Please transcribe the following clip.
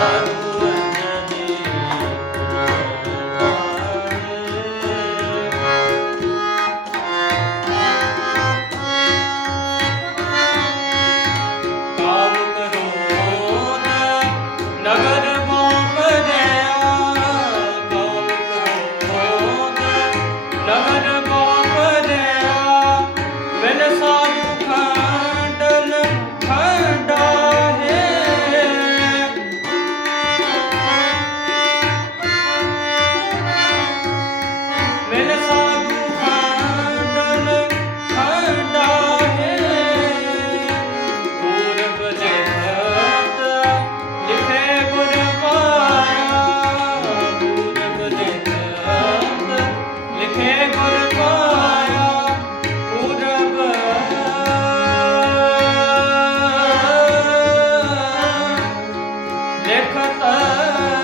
Amen. kadar.